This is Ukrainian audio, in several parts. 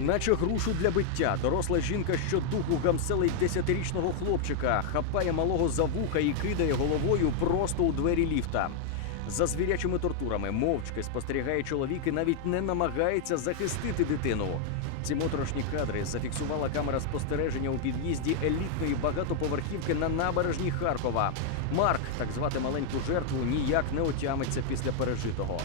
Наче грушу для биття, доросла жінка щодуху гамселить десятирічного хлопчика, хапає малого за вуха і кидає головою просто у двері ліфта. За звірячими тортурами мовчки спостерігає чоловік і навіть не намагається захистити дитину. Ці моторошні кадри зафіксувала камера спостереження у під'їзді елітної багатоповерхівки на набережні Харкова. Марк, так звати маленьку жертву, ніяк не отямиться після пережитого.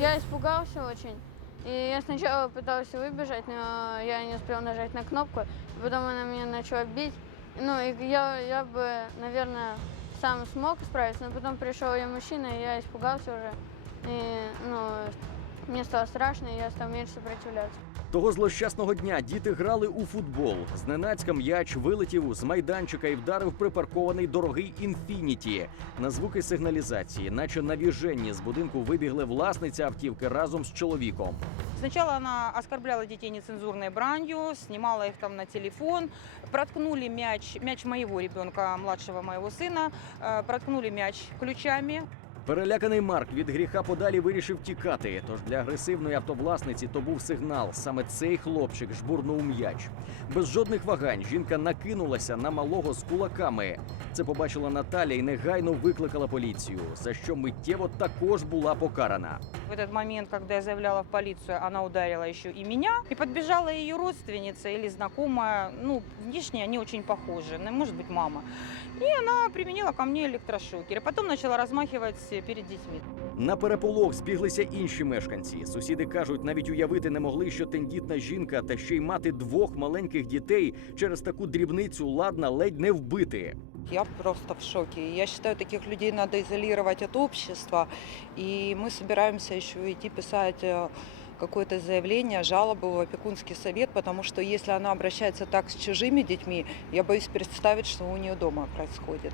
Я испугался очень. И я сначала пытался выбежать, но я не успел нажать на кнопку. Потом она меня начала бить. Ну, и я, я бы, наверное, сам смог справиться, но потом пришел ее мужчина, и я испугался уже. И, ну, мне стало страшно, и я стал меньше сопротивляться. Того злощасного дня діти грали у футбол. Зненацька м'яч вилетів з майданчика і вдарив припаркований дорогий інфініті. На звуки сигналізації, наче навіженні з будинку вибігли власниця автівки разом з чоловіком. Сначала она оскорбляла детей нецензурной бранью, снимала их там на телефон, проткнули мяч, мяч моего ребенка, младшего моего сына, э, проткнули мяч ключами, Переляканий Марк від гріха подалі вирішив тікати. Тож для агресивної автовласниці то був сигнал. Саме цей хлопчик жбурнув м'яч. Без жодних вагань жінка накинулася на малого з кулаками. Це побачила Наталя і негайно викликала поліцію, за що миттєво також була покарана. В этот момент, когда я заявляла в полицию, она ударила еще и меня. И подбежала ее родственница или знакомая. Ну, внешне они очень похожи, ну, может быть, мама. И она применила ко мне электрошокер. И потом начала размахивать перед детьми. На переполох збіглися інші мешканці. Сусіди кажуть, навіть уявити не могли, що тендітна жінка та ще й мати двох маленьких дітей через таку дрібницю ладна ледь не вбити. Я просто в шоке. Я считаю, таких людей надо изолировать от общества. И мы собираемся еще идти писать э, какое-то заявление, жалобу в опекунский совет, потому что если она обращается так с чужими детьми, я боюсь представить, что у нее дома происходит.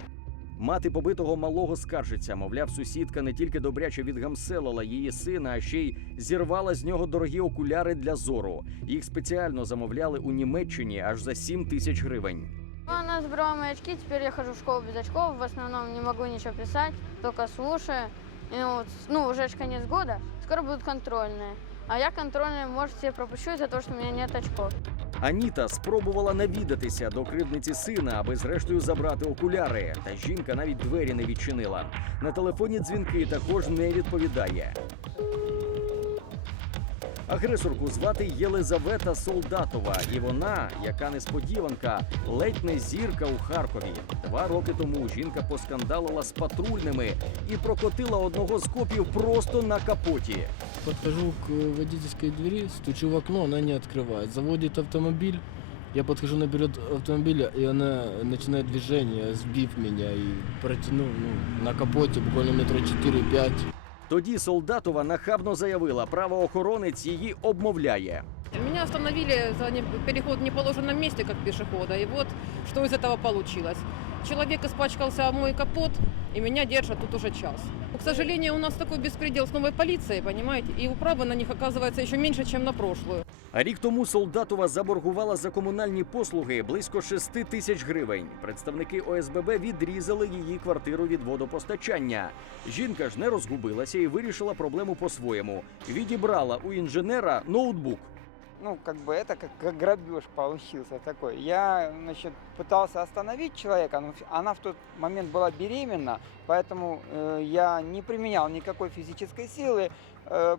Мати побитого малого скаржиться, мовляв, сусідка не тільки добряче відгамселила її сина, а ще й зірвала з нього дорогі окуляри для зору. Їх спеціально замовляли у Німеччині аж за 7 тисяч гривень. Ну, Она забрала мои очки, теперь я хожу в школу без очков, в основном не могу ничего писать, только слушаю. И ну, вот, ну, уже ж конец года, скоро будут контрольные. А я контрольные, может, все пропущу из-за того, что у меня нет очков. Аніта спробувала навідатися до кривниці сина, аби зрештою забрати окуляри. Та жінка навіть двері не відчинила. На телефоні дзвінки також не відповідає. Агресорку звати Єлизавета Солдатова, і вона, яка несподіванка, ледь не зірка у Харкові. Два роки тому жінка поскандалила з патрульними і прокотила одного з копів просто на капоті. Подхожу к водительской двери, стучу в окно, она не открывает. Заводит автомобиль, я подхожу наперед автомобиля, и она начинает движение, сбив меня и протянув ну, на капоте буквально метра 4-5. Тоді Солдатова нахабно заявила, правоохоронець її обмовляє. Меня остановили за переход в неположенном месте, как пешехода. И вот что из этого получилось. Человек испачкался о мой капот, и меня держат тут уже час. К сожалению, у нас такой беспредел с новой полицией, понимаете, и управы на них оказывается еще меньше, чем на прошлую. А рік тому Солдатова заборгувала за комунальні послуги близько 6 тисяч гривень. Представники ОСББ відрізали її квартиру від водопостачання. Жінка ж не розгубилася і вирішила проблему по-своєму. Відібрала у інженера ноутбук. Ну, как бы это как, как грабеж получился такой. Я, значит, пытался остановить человека, но она в тот момент была беременна, поэтому э, я не применял никакой физической силы,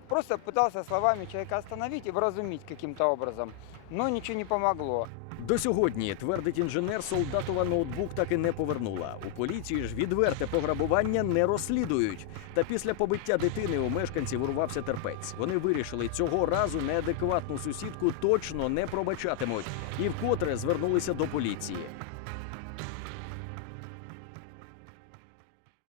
просто пытался словами человека остановить и вразумить каким-то образом, но ничего не помогло. До сьогодні, твердить інженер, Солдатова ноутбук так і не повернула. У поліції ж відверте пограбування не розслідують. Та після побиття дитини у мешканців урвався терпець. Вони вирішили цього разу неадекватну сусідку точно не пробачатимуть і вкотре звернулися до поліції.